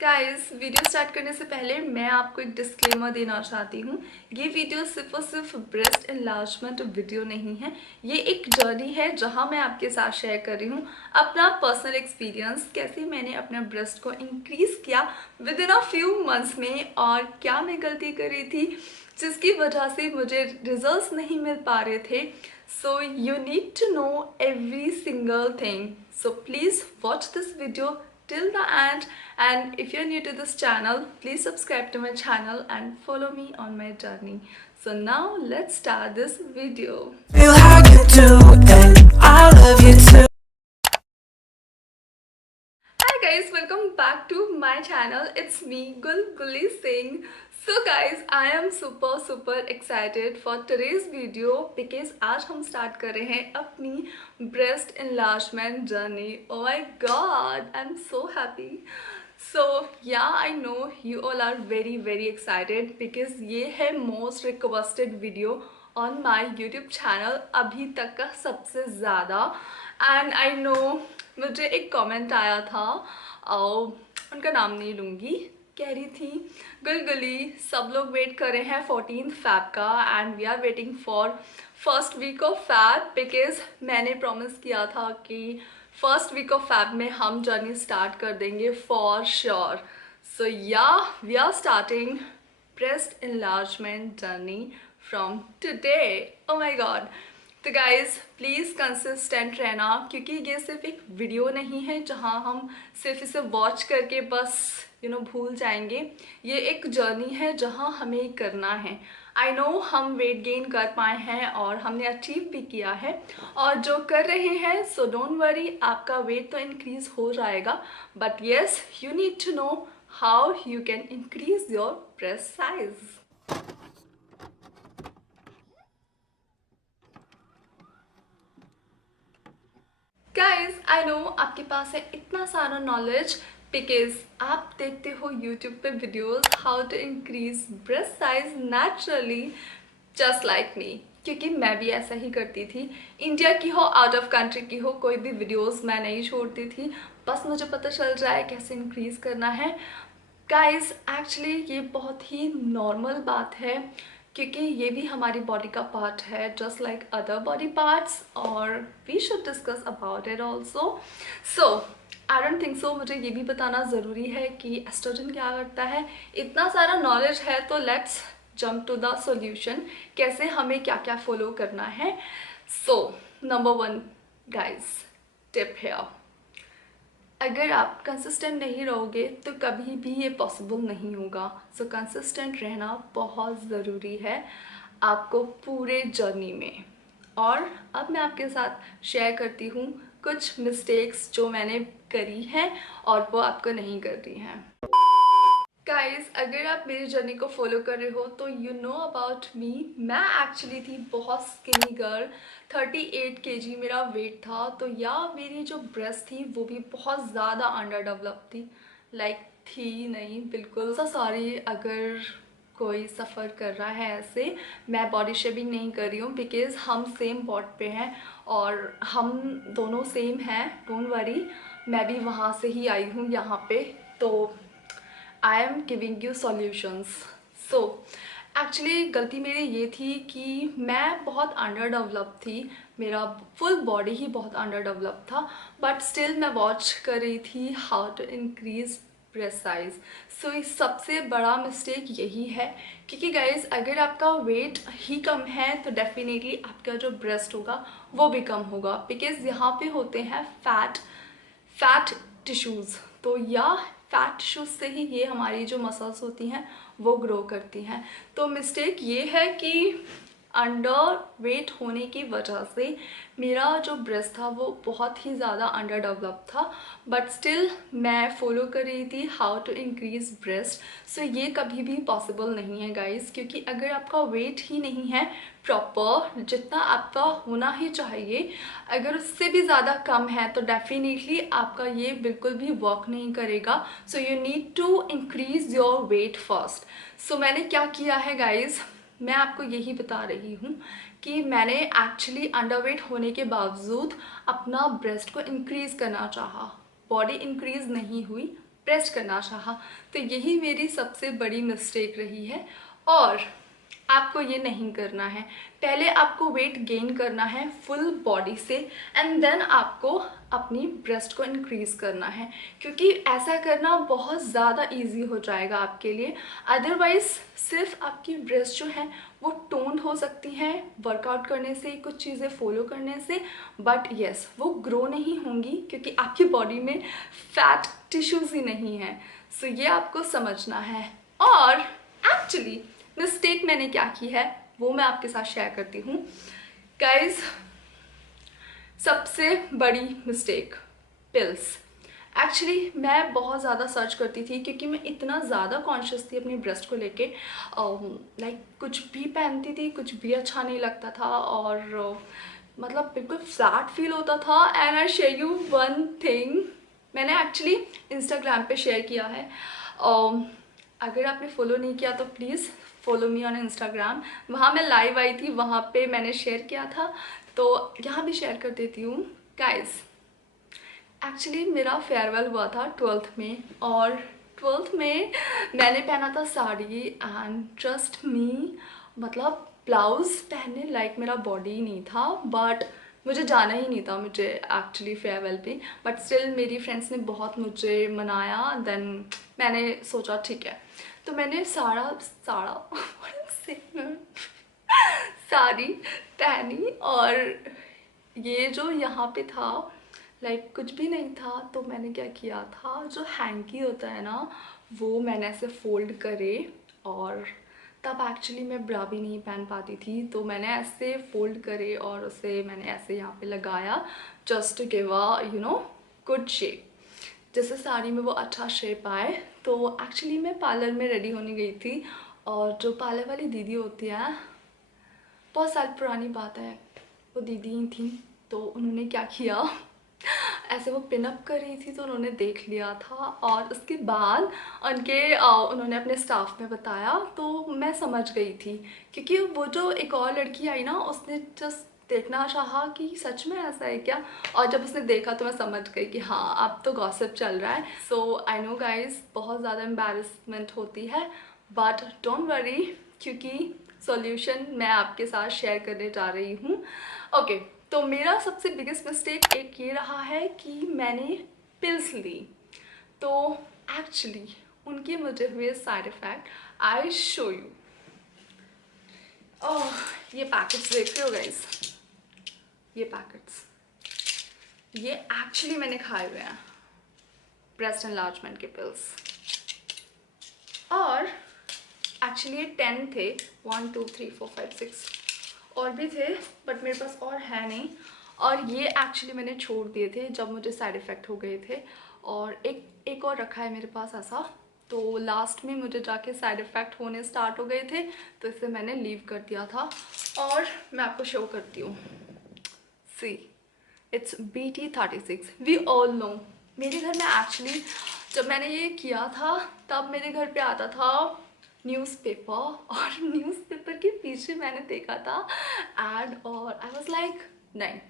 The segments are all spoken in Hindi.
गाइस, वीडियो स्टार्ट करने से पहले मैं आपको एक डिस्क्लेमर देना चाहती हूँ। ये वीडियो सिर्फ और सिर्फ ब्रेस्ट एनलार्जमेंट वीडियो नहीं है। ये एक जर्नी है जहाँ मैं आपके साथ शेयर कर रही हूँ अपना पर्सनल एक्सपीरियंस, कैसे मैंने अपने ब्रेस्ट को इंक्रीज किया with in a few months में, और क्या मैं गलती कर रही थी जिसकी वजह से मुझे रिजल्ट्स नहीं मिल पा रहे थे। So you need to know every single thing, so please watch this video till the end, and if you're new to this channel, please subscribe to my channel and follow me on my journey. So now let's start this video. Feel how you do, and I love you too. Hi guys, welcome back to my channel. It's me, Gulguli Singh. So guys, I am super excited for today's video because आज हम start कर रहे हैं अपनी breast enlargement journey. Oh my god, I'm so happy. So yeah, I know you all are very excited because ये है most requested video on my YouTube channel अभी तक का सबसे ज़्यादा। And I know मुझे एक कमेंट आया था, उनका नाम नहीं लूँगी, कह रही थी गुलगुली सब लोग वेट कर रहे हैं 14th फैब का and we are waiting for first week of Feb, because मैंने प्रॉमिस किया था कि फर्स्ट वीक ऑफ फैब में हम जर्नी स्टार्ट कर देंगे for sure. So yeah we are starting breast enlargement journey from today. Oh my god. तो गाइज प्लीज़ कंसिस्टेंट रहना, क्योंकि ये सिर्फ एक वीडियो नहीं है जहाँ हम सिर्फ इसे वॉच करके बस भूल जाएंगे। ये एक जर्नी है जहाँ हमें करना है। आई नो हम वेट गेन कर पाए हैं और हमने अचीव भी किया है, और जो कर रहे हैं सो डोंट वरी, आपका वेट तो इंक्रीज हो जाएगा, but yes you need to know how you can increase your breast size. Guys I know आपके पास है इतना सारा नॉलेज बिकॉज आप देखते हो यूट्यूब पे videos how to increase breast size naturally just like me, क्योंकि मैं भी ऐसा ही करती थी। इंडिया की हो आउट ऑफ कंट्री की हो, कोई भी वीडियोस मैं नहीं छोड़ती थी, बस मुझे पता चल जाए कैसे इंक्रीज करना है। गाइज एक्चुअली ये बहुत ही नॉर्मल बात है, क्योंकि ये भी हमारी बॉडी का पार्ट है just like other body parts, और we should discuss about it also. So I don't think so मुझे ये भी बताना ज़रूरी है कि एस्ट्रोजन क्या करता है। इतना सारा नॉलेज है तो let's jump to the solution, कैसे हमें क्या क्या फॉलो करना है। सो नंबर 1 गाइज टिप है, अगर आप कंसिस्टेंट नहीं रहोगे तो कभी भी ये पॉसिबल नहीं होगा। सो कंसिस्टेंट रहना बहुत ज़रूरी है आपको पूरे जर्नी में। और अब मैं आपके साथ शेयर करती हूँ कुछ मिस्टेक्स जो मैंने करी हैं और वो आपको नहीं करनी हैं। गाइज अगर आप मेरी जर्नी को फॉलो कर रहे हो तो यू नो अबाउट मी, मैं एक्चुअली थी बहुत स्किनी गर्ल, 38 kg मेरा वेट था। तो या मेरी जो ब्रेस्ट थी वो भी बहुत ज़्यादा अंडर डेवलप थी, लाइक थी नहीं बिल्कुल। सा सॉरी अगर कोई सफ़र कर रहा है ऐसे, मैं बॉडी शेविंग नहीं कर रही हूँ बिकॉज़ हम सेम बॉड पे हैं और हम दोनों सेम हैं, डोंट वरी। मैं भी वहाँ से ही आई हूँ यहाँ पे, तो I am giving you solutions. So actually गलती मेरी ये थी कि मैं बहुत अंडर डेवलप थी, मेरा फुल बॉडी ही बहुत अंडर डेवलप था, बट स्टिल मैं वॉच कर रही थी how to increase breast size. So इस सबसे बड़ा मिस्टेक यही है, क्योंकि गाइज अगर आपका वेट ही कम है तो डेफिनेटली आपका जो ब्रेस्ट होगा वो भी कम होगा, बिकॉज यहाँ पे होते हैं फैट टिश्यूज़। तो या फैट टिश्यूज से ही ये हमारी जो मसल्स होती हैं वो ग्रो करती हैं। तो मिस्टेक ये है कि अंडर वेट होने की वजह से मेरा जो ब्रेस्ट था वो बहुत ही ज़्यादा अंडर डेवलप था, बट स्टिल मैं फॉलो कर रही थी हाउ टू इंक्रीज ब्रेस्ट। सो ये कभी भी पॉसिबल नहीं है गाइस, क्योंकि अगर आपका वेट ही नहीं है प्रॉपर जितना आपका होना ही चाहिए, अगर उससे भी ज़्यादा कम है तो डेफिनेटली आपका ये बिल्कुल भी वर्क नहीं करेगा। So you need to increase your weight first. So मैंने क्या किया है गाइज, मैं आपको यही बता रही हूँ कि मैंने एक्चुअली अंडरवेट होने के बावजूद अपना ब्रेस्ट को इंक्रीज़ करना चाहा। बॉडी इंक्रीज़ नहीं हुई ब्रेस्ट करना चाहा। तो यही मेरी सबसे बड़ी मिस्टेक रही है और आपको ये नहीं करना है। पहले आपको वेट गेन करना है फुल बॉडी से एंड देन आपको अपनी ब्रेस्ट को इंक्रीज़ करना है, क्योंकि ऐसा करना बहुत ज़्यादा इजी हो जाएगा आपके लिए। अदरवाइज सिर्फ आपकी ब्रेस्ट जो है वो टोन्ड हो सकती हैं वर्कआउट करने से, कुछ चीज़ें फॉलो करने से, बट येस वो ग्रो नहीं होंगी क्योंकि आपकी बॉडी में फैट टिश्यूज़ ही नहीं है। सो ये आपको समझना है। और एक्चुअली मिस्टेक मैंने क्या की है वो मैं आपके साथ शेयर करती हूँ गाइज। सबसे बड़ी मिस्टेक पिल्स। एक्चुअली मैं बहुत ज़्यादा सर्च करती थी क्योंकि मैं इतना ज़्यादा कॉन्शियस थी अपनी ब्रेस्ट को लेके, लाइक कुछ भी पहनती थी कुछ भी अच्छा नहीं लगता था और मतलब बिल्कुल फ्लैट फील होता था। And I share you one thing, मैंने एक्चुअली इंस्टाग्राम पे शेयर किया है। अगर आपने फॉलो नहीं किया तो please follow me on Instagram. वहाँ मैं लाइव आई थी, वहाँ पे मैंने शेयर किया था, तो यहाँ भी शेयर कर देती हूँ गाइस। एक्चुअली मेरा फेयरवेल हुआ था 12th में और 12th में मैंने पहना था साड़ी एंड ट्रस्ट मी मतलब ब्लाउज़ पहनने लाइक मेरा बॉडी ही नहीं था, बट मुझे जाना ही नहीं था मुझे एक्चुअली फेयरवेल पे। बट स्टिल मेरी फ्रेंड्स ने बहुत मुझे मनाया, देन मैंने सोचा ठीक है, तो मैंने साड़ी पहनी और ये जो यहाँ पे था लाइक कुछ भी नहीं था, तो मैंने क्या किया था, जो हैंकी होता है ना वो मैंने ऐसे फोल्ड करे और तब एक्चुअली मैं ब्रा भी नहीं पहन पाती थी, तो मैंने ऐसे फोल्ड करे और उसे मैंने ऐसे यहाँ पे लगाया just to give a good shape, जैसे साड़ी में वो अच्छा शेप आए। तो एक्चुअली मैं पार्लर में रेडी होने गई थी और जो पार्लर वाली दीदी होती है, बहुत साल पुरानी बात है, वो दीदी ही थी, तो उन्होंने क्या किया ऐसे वो पिनअप कर रही थी तो उन्होंने देख लिया था और उसके बाद उन्होंने अपने स्टाफ में बताया, तो मैं समझ गई थी क्योंकि वो जो एक और लड़की आई ना उसने जस्ट देखना चाहा कि सच में ऐसा है क्या, और जब उसने देखा तो मैं समझ गई कि हाँ अब तो गॉसिप चल रहा है। सो आई नो गाइज बहुत ज़्यादा एम्बैरेसमेंट होती है, बट डोंट वरी क्योंकि सॉल्यूशन मैं आपके साथ शेयर करने जा रही हूँ। ओके, तो मेरा सबसे बिगेस्ट मिस्टेक एक ये रहा है कि मैंने पिल्स ली, तो एक्चुअली उनके मुझे हुए side effect I show you. Oh, ये पैकेट्स देख रहे हो गाइस, ये पैकेट्स ये एक्चुअली मैंने खाए हुए हैं ब्रेस्ट एनलार्जमेंट के पिल्स, और एक्चुअली ये 10 थे, 1 2 3 4 5 6 और भी थे, बट मेरे पास और है नहीं। और ये एक्चुअली मैंने छोड़ दिए थे जब मुझे साइड इफ़ेक्ट हो गए थे, और एक और रखा है मेरे पास ऐसा, तो लास्ट में मुझे जाके साइड इफ़ेक्ट होने स्टार्ट हो गए थे तो इसे मैंने लीव कर दिया था। और मैं आपको शो करती हूँ, see it's BT36। We all know, मेरे घर में एक्चुअली जब मैंने ये किया था तब मेरे घर पे आता था न्यूज़पेपर, और न्यूज़पेपर के पीछे मैंने देखा था एड और आई वाज लाइक नहीं,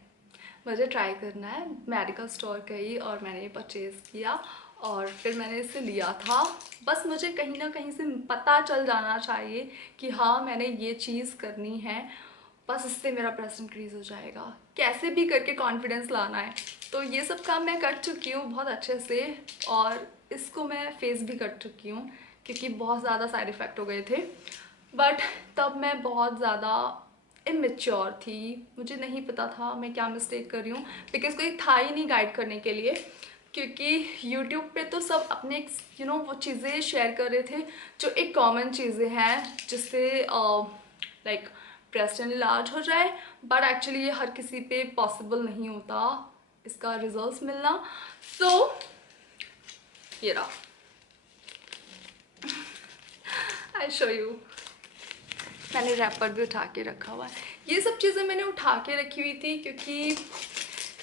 मुझे ट्राई करना है। मेडिकल स्टोर गई और मैंने ये परचेज़ किया और फिर मैंने इसे लिया था। बस मुझे कहीं ना कहीं से पता चल जाना चाहिए कि हाँ मैंने ये चीज़ करनी है, बस इससे मेरा ब्रेस्ट इंक्रीज़ हो जाएगा, कैसे भी करके कॉन्फिडेंस लाना है। तो ये सब काम मैं कर चुकी हूँ बहुत अच्छे से, और इसको मैं फेस भी कर चुकी हूँ क्योंकि बहुत ज़्यादा साइड इफ़ेक्ट हो गए थे। बट तब मैं बहुत ज़्यादा इमेच्योर थी, मुझे नहीं पता था मैं क्या मिस्टेक कर रही हूँ, बिकॉज कोई था ही नहीं गाइड करने के लिए, क्योंकि यूट्यूब पे तो सब अपने वो चीज़ें शेयर कर रहे थे जो एक कॉमन चीज़ें हैं जिससे लाइक ब्रेस्ट एनलार्ज हो जाए, बट एक्चुअली ये हर किसी पे पॉसिबल नहीं होता इसका रिजल्ट्स मिलना। सो ये रहा, आई शो यू, मैंने रैपर भी उठा के रखा हुआ है। ये सब चीज़ें मैंने उठा के रखी हुई थी क्योंकि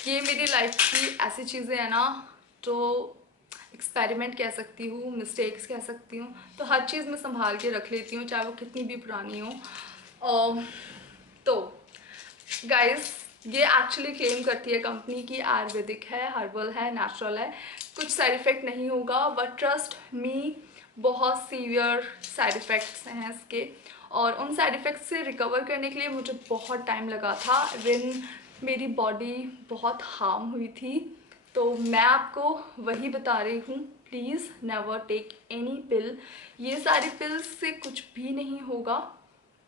ये मेरी लाइफ की ऐसी चीज़ें हैं ना जो एक्सपेरिमेंट कह सकती हूँ, मिस्टेक्स कह सकती हूँ, तो हर चीज़ मैं संभाल के रख लेती हूँ चाहे वो कितनी भी पुरानी हो। तो गाइस ये एक्चुअली क्लेम करती है कंपनी की आयुर्वेदिक है, हर्बल है, नेचुरल है, कुछ साइड इफ़ेक्ट नहीं होगा, बट ट्रस्ट मी बहुत सीवियर साइड इफ़ेक्ट्स हैं इसके। और उन साइड इफ़ेक्ट्स से रिकवर करने के लिए मुझे बहुत टाइम लगा था, इवन मेरी बॉडी बहुत हार्म हुई थी। तो मैं आपको वही बता रही हूँ, प्लीज़ नेवर टेक एनी पिल। ये सारी पिल्स से कुछ भी नहीं होगा।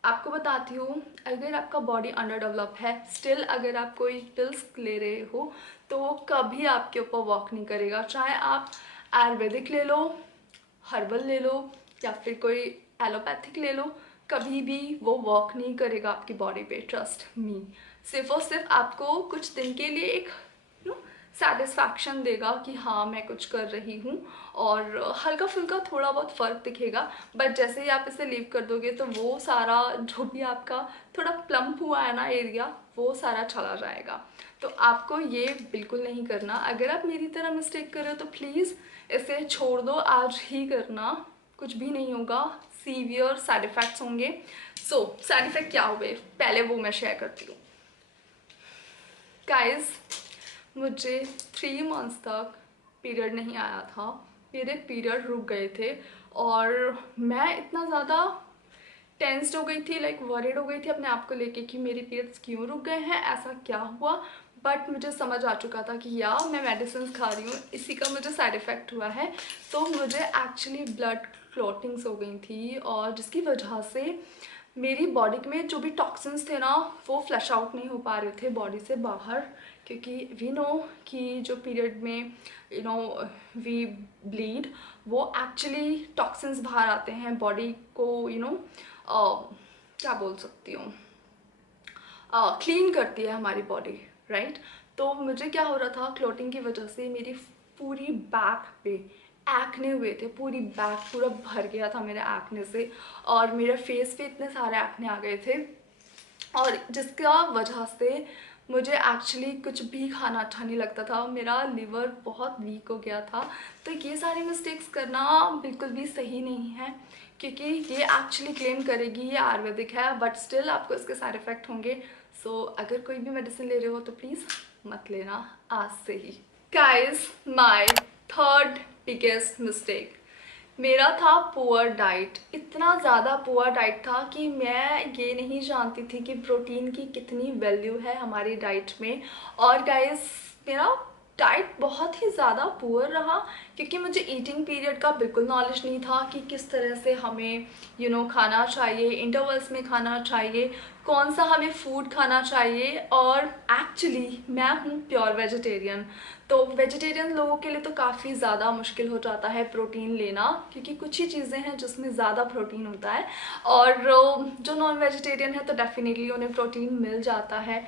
आपको बताती हूँ, अगर आपका बॉडी अंडर डेवलप है, स्टिल अगर आप कोई पिल्स ले रहे हो तो वो कभी आपके ऊपर वर्क नहीं करेगा। चाहे आप आयुर्वेदिक ले लो, हर्बल ले लो या फिर कोई एलोपैथिक ले लो, कभी भी वो वर्क नहीं करेगा आपकी बॉडी पे, ट्रस्ट मी। सिर्फ और सिर्फ आपको कुछ दिन के लिए एक सेटिस्फैक्शन देगा कि हाँ मैं कुछ कर रही हूँ, और हल्का फुल्का थोड़ा बहुत फ़र्क दिखेगा। बट जैसे ही आप इसे लीव कर दोगे तो वो सारा जो भी आपका थोड़ा प्लम्प हुआ है ना एरिया, वो सारा चला जाएगा। तो आपको ये बिल्कुल नहीं करना। अगर आप मेरी तरह मिस्टेक कर रहे हो तो प्लीज़ इसे छोड़ दो, आज ही करना, कुछ भी नहीं होगा। सीवियर साइड इफ़ेक्ट्स होंगे। सो साइड इफ़ेक्ट क्या हुए, पहले वो मैं शेयर करती हूँ। गाइस, मुझे 3 मंथ्स तक पीरियड नहीं आया था। मेरे पीरियड रुक गए थे और मैं इतना ज़्यादा टेंस्ड हो गई थी, लाइक वरीड हो गई थी अपने आप को लेके कि मेरे पीरियड्स क्यों रुक गए हैं, ऐसा क्या हुआ। बट मुझे समझ आ चुका था कि या मैं मेडिसिन खा रही हूँ, इसी का मुझे साइड इफ़ेक्ट हुआ है। तो मुझे एक्चुअली ब्लड क्लॉटिंग्स हो गई थी, और जिसकी वजह से मेरी बॉडी में जो भी टॉक्सिन्स थे ना, वो फ्लश आउट नहीं हो पा रहे थे बॉडी से बाहर। क्योंकि वी नो कि जो पीरियड में वी ब्लीड, वो एक्चुअली टॉक्सिन्स बाहर आते हैं बॉडी को, क्या बोल सकती हूँ, क्लीन करती है हमारी बॉडी, राइट। तो मुझे क्या हो रहा था, क्लोटिंग की वजह से मेरी पूरी बैक पे एक्ने हुए थे, पूरी बैक पूरा भर गया था मेरे एक्ने से, और मेरे फेस पे इतने सारे एक्ने आ गए थे, और जिसका वजह से मुझे एक्चुअली कुछ भी खाना अच्छा नहीं लगता था। मेरा लिवर बहुत वीक हो गया था। तो ये सारी मिस्टेक्स करना बिल्कुल भी सही नहीं है, क्योंकि ये एक्चुअली क्लेम करेगी ये आयुर्वेदिक है, बट स्टिल आपको इसके साइड इफ़ेक्ट होंगे। सो अगर कोई भी मेडिसिन ले रहे हो तो प्लीज़ मत लेना आज से ही। Guys, my third biggest mistake मेरा था पुअर डाइट। इतना ज़्यादा पुअर डाइट था कि मैं ये नहीं जानती थी कि प्रोटीन की कितनी वैल्यू है हमारी डाइट में। और गाइस, मेरा डाइट बहुत ही ज़्यादा पुअर रहा, क्योंकि मुझे ईटिंग पीरियड का बिल्कुल नॉलेज नहीं था कि किस तरह से हमें खाना चाहिए, इंटरवल्स में खाना चाहिए, कौन सा हमें फूड खाना चाहिए। और एक्चुअली मैं हूँ प्योर वेजिटेरियन, तो वेजिटेरियन लोगों के लिए तो काफ़ी ज़्यादा मुश्किल हो जाता है प्रोटीन लेना, क्योंकि कुछ ही चीज़ें हैं जिसमें ज़्यादा प्रोटीन होता है, और जो नॉन वेजिटेरियन है तो डेफिनेटली उन्हें प्रोटीन मिल जाता है।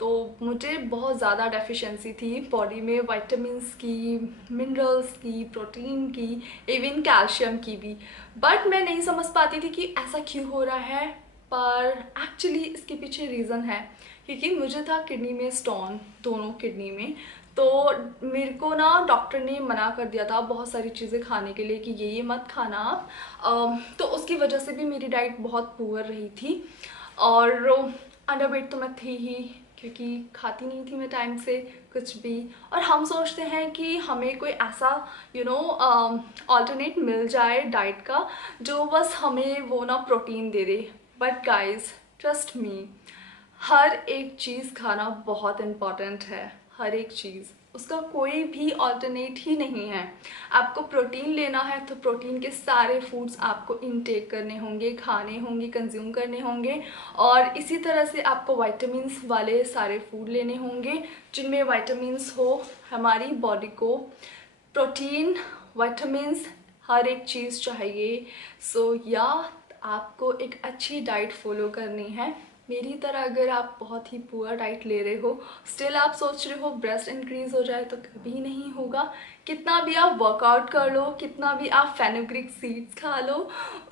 तो मुझे बहुत ज़्यादा डेफिशिएंसी थी बॉडी में, विटामिन्स की, मिनरल्स की, प्रोटीन की, इवन कैल्शियम की भी। बट मैं नहीं समझ पाती थी कि ऐसा क्यों हो रहा है। पर एक्चुअली इसके पीछे रीज़न है, क्योंकि मुझे था किडनी में स्टोन, दोनों किडनी में। तो मेरे को ना डॉक्टर ने मना कर दिया था बहुत सारी चीज़ें खाने के लिए कि ये मत खाना आप। तो उसकी वजह से भी मेरी डाइट बहुत पुअर रही थी, और अंडरवेट तो मैं थी ही, क्योंकि खाती नहीं थी मैं टाइम से कुछ भी। और हम सोचते हैं कि हमें कोई ऐसा ऑल्टरनेट मिल जाए डाइट का जो बस हमें वो ना प्रोटीन दे दे। बट गाइस, ट्रस्ट मी, हर एक चीज़ खाना बहुत इम्पॉर्टेंट है, हर एक चीज़, उसका कोई भी ऑल्टरनेट ही नहीं है। आपको प्रोटीन लेना है तो प्रोटीन के सारे फूड्स आपको इनटेक करने होंगे, खाने होंगे, कंज्यूम करने होंगे। और इसी तरह से आपको विटामिन्स वाले सारे फूड लेने होंगे, जिनमें विटामिन्स हो हमारी बॉडी को। प्रोटीन, विटामिन्स, हर एक चीज़ चाहिए। सो या आपको एक अच्छी डाइट फॉलो करनी है। मेरी तरह अगर आप बहुत ही पुअर डाइट ले रहे हो, स्टिल आप सोच रहे हो ब्रेस्ट इंक्रीज हो जाए, तो कभी नहीं होगा। कितना भी आप वर्कआउट कर लो, कितना भी आप फेनुग्रीक सीड्स खा लो,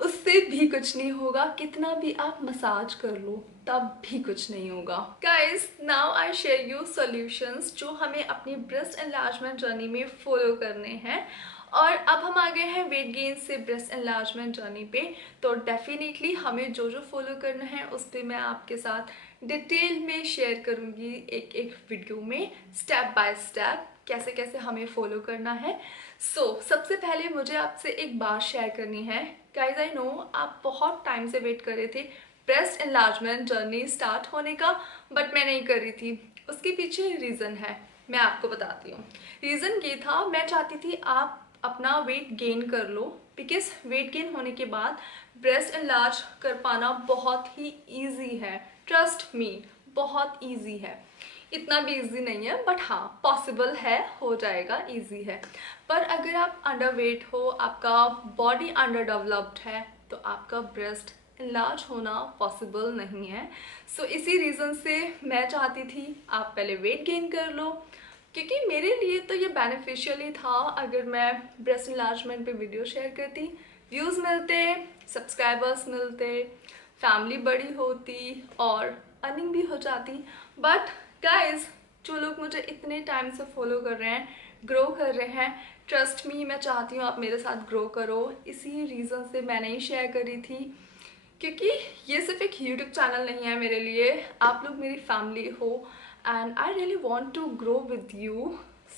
उससे भी कुछ नहीं होगा। कितना भी आप मसाज कर लो, तब भी कुछ नहीं होगा। Guys, now I share you solutions जो हमें अपनी ब्रेस्ट एनलार्जमेंट जर्नी में फॉलो करने हैं। और अब हम आ गए हैं वेट गेन से ब्रेस्ट एनलार्जमेंट जर्नी पे। तो डेफिनेटली हमें जो जो फॉलो करना है उस पर मैं आपके साथ डिटेल में शेयर करूँगी एक एक वीडियो में, स्टेप बाय स्टेप। कैसे कैसे हमें फॉलो करना है। सबसे पहले मुझे आपसे एक बात शेयर करनी है। गाइज आई नो आप बहुत टाइम से वेट कर रहे थे ब्रेस्ट एनलार्जमेंट जर्नी स्टार्ट होने का, बट मैं नहीं कर रही थी। उसके पीछे रीज़न है, मैं आपको बताती हूँ। रीज़न ये था, मैं चाहती थी आप अपना वेट गेन कर लो, बिकॉज वेट गेन होने के बाद ब्रेस्ट एनलार्ज कर पाना बहुत ही ईजी है। ट्रस्ट मी, बहुत ईजी है। इतना भी ईजी नहीं है, बट हाँ पॉसिबल है, हो जाएगा, ईजी है। पर अगर आप अंडर वेट हो, आपका बॉडी अंडर डेवलप्ड है, तो आपका ब्रेस्ट इलाज होना पॉसिबल नहीं है। इसी रीज़न से मैं चाहती थी आप पहले वेट गेन कर लो, क्योंकि मेरे लिए तो ये बेनिफिशियल ही था। अगर मैं ब्रेस्ट इलाजमेंट पे वीडियो शेयर करती, व्यूज़ मिलते, सब्सक्राइबर्स मिलते, फैमिली बड़ी होती और अर्निंग भी हो जाती। बट गाइज, जो लोग मुझे इतने टाइम से फॉलो कर रहे हैं, ग्रो कर रहे हैं, ट्रस्ट मी, मैं चाहती हूँ आप मेरे साथ ग्रो करो। इसी रीज़न से मैं नहीं शेयर करी थी, क्योंकि ये सिर्फ एक यूट्यूब चैनल नहीं है मेरे लिए, आप लोग मेरी फैमिली हो and I really want to grow with you.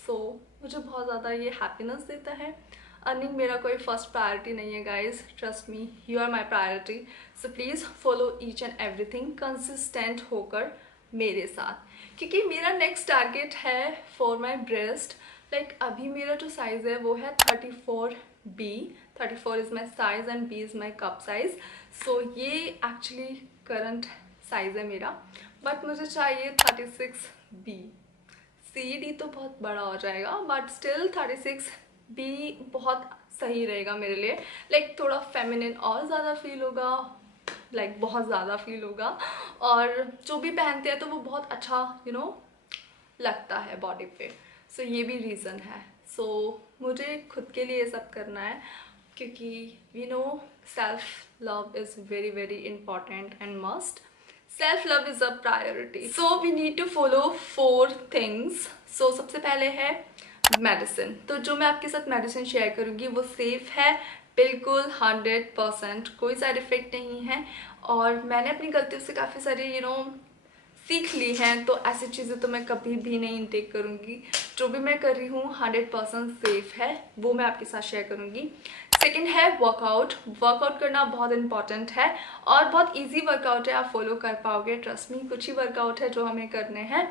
मुझे बहुत ज़्यादा ये हैप्पीनेस देता है। अर्निंग मेरा कोई फर्स्ट प्रायोरिटी नहीं है guys, trust me, you are my priority. Please follow each and everything consistent होकर मेरे साथ, क्योंकि मेरा नेक्स्ट टारगेट है फॉर माई ब्रेस्ट। लाइक अभी मेरा जो साइज़ है वो है 34B। 34 is my size and B is my cup size. ये एक्चुअली करंट साइज़ है मेरा, बट मुझे चाहिए 36B। CD तो बहुत बड़ा हो जाएगा, बट स्टिल 36B बहुत सही रहेगा मेरे लिए। लाइक थोड़ा फेमिनिन और ज़्यादा फील होगा, लाइक बहुत ज़्यादा फील होगा, और जो भी पहनते हैं तो वो बहुत अच्छा लगता है बॉडी पे। ये भी रीज़न है। मुझे खुद के लिए ये सब करना है, क्योंकि we know self love is very very important and must. Self love is a priority. We need to follow 4 things. सबसे पहले है मेडिसिन। तो जो मैं आपके साथ मेडिसिन शेयर करूँगी वो सेफ़ है, बिल्कुल 100%, कोई साइड इफ़ेक्ट नहीं है। और मैंने अपनी गलतियों से काफ़ी सारी सीख ली हैं, तो ऐसी चीज़ें तो मैं कभी भी नहीं इनटेक करूँगी। जो भी मैं कर रही हूँ 100% सेफ़ है, वो मैं आपके साथ शेयर करूँगी। सेकेंड है वर्कआउट। वर्कआउट करना बहुत इंपॉर्टेंट है और बहुत इजी वर्कआउट है, आप फॉलो कर पाओगे, ट्रस्ट मी। कुछ ही वर्कआउट है जो हमें करने हैं।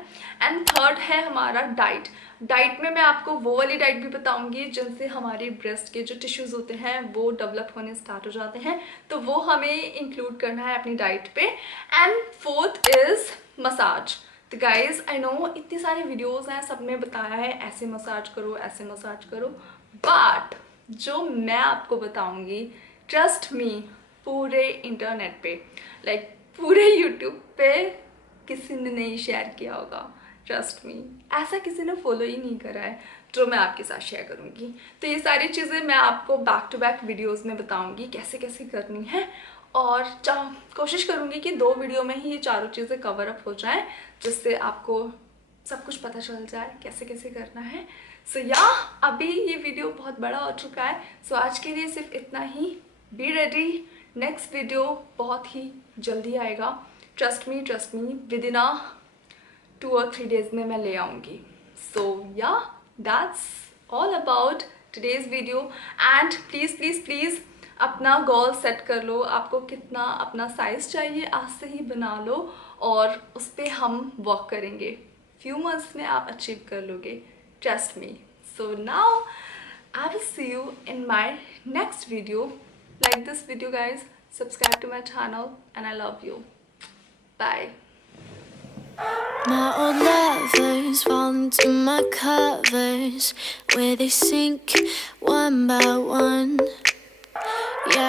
एंड थर्ड है हमारा डाइट। डाइट में मैं आपको वो वाली डाइट भी बताऊंगी जिनसे हमारे ब्रेस्ट के जो टिश्यूज़ होते हैं वो डेवलप होने स्टार्ट हो जाते हैं, तो वो हमें इंक्लूड करना है अपनी डाइट पे। And fourth is massage. तो गाइज आई नो इतनी सारी वीडियोज़ हैं, सब ने बताया है ऐसे मसाज करो, ऐसे मसाज करो, बट जो मैं आपको बताऊंगी, ट्रस्ट मी, पूरे इंटरनेट पे, लाइक पूरे यूट्यूब पे किसी ने नहीं शेयर किया होगा। ट्रस्ट मी, ऐसा किसी ने फॉलो ही नहीं करा है जो मैं आपके साथ शेयर करूंगी। तो ये सारी चीज़ें मैं आपको बैक टू बैक वीडियोस में बताऊंगी कैसे कैसे करनी है, और कोशिश करूंगी कि 2 वीडियो में ही ये चारों चीज़ें कवर अप हो जाएं, जिससे आपको सब कुछ पता चल जाए कैसे कैसे करना है। अभी ये वीडियो बहुत बड़ा हो चुका है, आज के लिए सिर्फ इतना ही। बी रेडी, नेक्स्ट वीडियो बहुत ही जल्दी आएगा, ट्रस्ट मी, विद इन 2 और 3 डेज में मैं ले आऊँगी। That's all about today's video. And please अपना गोल सेट कर लो, आपको कितना अपना साइज़ चाहिए आज से ही बना लो, और उस पर हम वर्क करेंगे। फ्यू मंथ्स में आप अचीव कर लोगे, trust me. Now I will see you in my next video. Like this video guys, subscribe to my channel, and I love you. Bye. My old lovers fall into my covers, where they sink one by one.